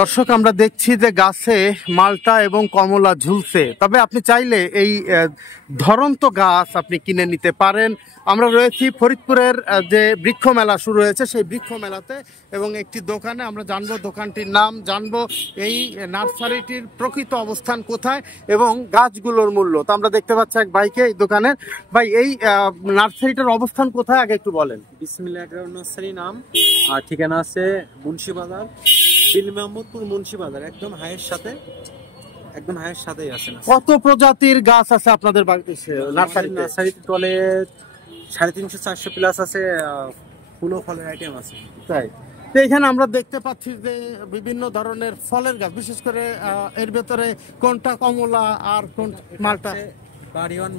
দর্শক আমরা দেখছি যে গাছে মালটা এবং কমলা ঝুলছে, তবে আপনি চাইলে এই ধরন্ত গাছ আপনি কিনে নিতে পারেন। আমরা রয়েছি ফরিদপুরের যে বৃক্ষ মেলা শুরু হয়েছে সেই বৃক্ষ মেলাতে, এবং একটি দোকানে আমরা জানবো দোকানটির নাম, জানবো এই নার্সারিটির প্রকৃত অবস্থান কোথায় এবং গাছগুলোর মূল্য। তো আমরা দেখতে পাচ্ছি এক ভাইকে এই দোকানের। ভাই, এই নার্সারিটার অবস্থান কোথায় আগে একটু বলেন। বিসমিল্লাহ নার্সারি নাম, আর ঠিকানা আছে মুন্সিবাজার, বিন মোহাম্মদপুর মুন্সিবাজার, একদম হাইয়ের সাথেই আছে। কত প্রজাতির গাছ আছে আপনাদের নার্সারিতে? তলে 350-400 প্লাস আছে, ফুল ও ফলের আইটেম আছে। তাই তো এখানে আমরা দেখতে পাচ্ছি যে বিভিন্ন ধরনের ফলের গাছ, বিশেষ করে এর ভেতরে কোনটা কমলা আর কোন মালটা? বাড়িওয়ান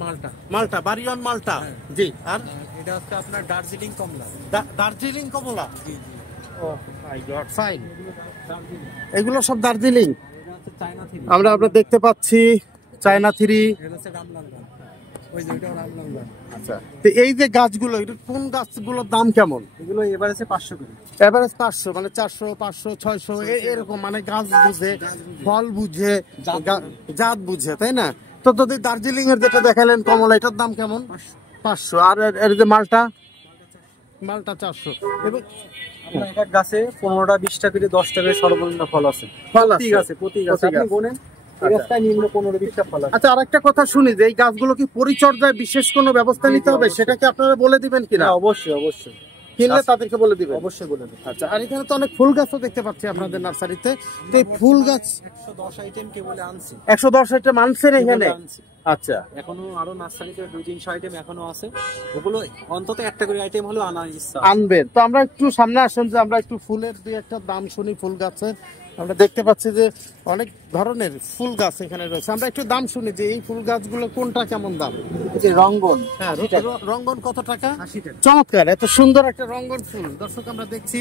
মালটা। জি। আর এটা হচ্ছে আপনার দার্জিলিং কমলা। দার্জিলিং কমলা। ফাইন, এগুলো সব দার্জিলিং। আমরা দেখতে পাচ্ছি চায়না থ্রি। আচ্ছা, তো এই যে গাছগুলো, কোন গাছগুলোর দাম কেমন? এগুলো এভারেজ 500 করে। এভারেজ 500, মানে 400, 500, 600 এরকম, মানে গাছ বুঝে, ফল বুঝে, জাত বুঝে, তাই না? তো যদি দার্জিলিং এর যেটা দেখালেন কমলা, এটার দাম কেমন? 500। আর এর যে মালটা 400। এবং এক এক গাছে 15টা 20টা করে 10টা করে সর্বনিম্ন ফল আছে। প্রতি গাছে আপনি গুনেন, নিম্ন 15-20টা ফল আছে। আচ্ছা, আরেকটা কথা শুনি যে এই গাছগুলো কি পরিচর্যায় বিশেষ কোনো ব্যবস্থা নিতে হবে, সেটা কি আপনারা বলে দিবেন কিনা? অবশ্যই কিনলে তাদেরকে বলে দিবেন। অবশ্যই বলে দেবেন। আচ্ছা, আর এখানে তো অনেক ফুল গাছও দেখতে পাচ্ছি আপনাদের নার্সারিতে। তো এই ফুল গাছ 110 আইটেম কেবল আনছি। 110 আইটেম আনছেন এখানে? আচ্ছা, এখনো আরো নার্সারিতে 200-300 আইটেম এখনো আছে, ওগুলো অন্তত একটা করে আইটেম হলো আনার ইচ্ছা। আনবেন তো আমরা একটু সামনে আসেন যে আমরা একটু ফুলের দুই একটা দাম শুনি। ফুল গাছের আমরা দেখতে পাচ্ছি যে অনেক ধরনের ফুল গাছ এখানে রয়েছে, আমরা একটু দাম শুনি যে এই ফুল গাছগুলো কোনটা কেমন দাম। রঙ্গন, হ্যাঁ, রঙ্গন কত টাকা? 80 টাকা। চমৎকার, এত সুন্দর একটা রঙ্গন ফুল। দর্শক আমরা দেখছি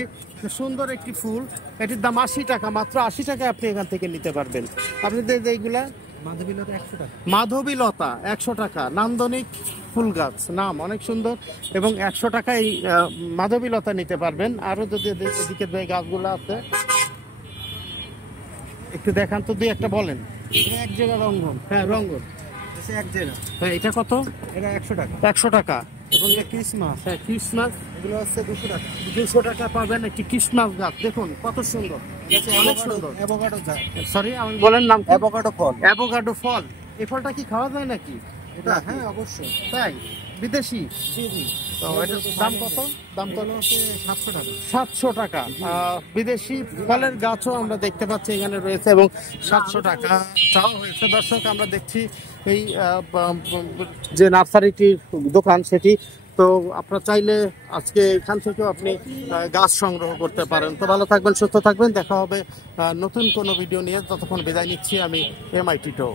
সুন্দর একটি ফুল, এটির দাম 80 টাকা। মাত্র 80 টাকায় আপনি এখান থেকে নিতে পারবেন। আপনি এইগুলা মাধবীলতা 100 টাকা। মাধবীলতা 100 টাকা, নান্দনিক ফুল গাছ, নাম অনেক সুন্দর, এবং 100 টাকায় মাধবীলতা নিতে পারবেন। আরো যদি এদিকে যে গাছগুলো আছে একটু দেখান তো, দুই একটা বলেন। এক জায়গা রঙ্গন। হ্যাঁ, রঙ্গন এক জায়গা। হ্যাঁ, এটা কত? এটা 100 টাকা। 100 টাকা। এবং ক্রিসমাস, হ্যাঁ, ক্রিসমাস, এগুলো হচ্ছে 200 টাকা। 200 টাকা পাবেন একটি ক্রিসমাস গাছ। দেখুন কত সুন্দর, অনেক সুন্দর। অ্যাভোকাডো গাছ। সরি, আমি বলেন নাম? অ্যাভোকাডো ফল। অ্যাভোকাডো ফল। এই ফলটা কি খাওয়া যায় নাকি? এটা হ্যাঁ অবশ্যই। তাই? বিদেশি? জি। তো এটার দাম কত? দাম কত? 700 টাকা। 700 টাকা। বিদেশি ফলের গাছও আমরা দেখতে পাচ্ছি এখানে রয়েছে, এবং 700 টাকা চাওয়া হয়েছে। দর্শক আমরা দেখছি এই যে নার্সারিটির দোকান সেটি, তো আপনারা চাইলে আজকে এখান থেকেও আপনি গাছ সংগ্রহ করতে পারেন। তো ভালো থাকবেন, সুস্থ থাকবেন, দেখা হবে নতুন কোনো ভিডিও নিয়ে। ততক্ষণ বিদায় নিচ্ছি আমি, MIT টো।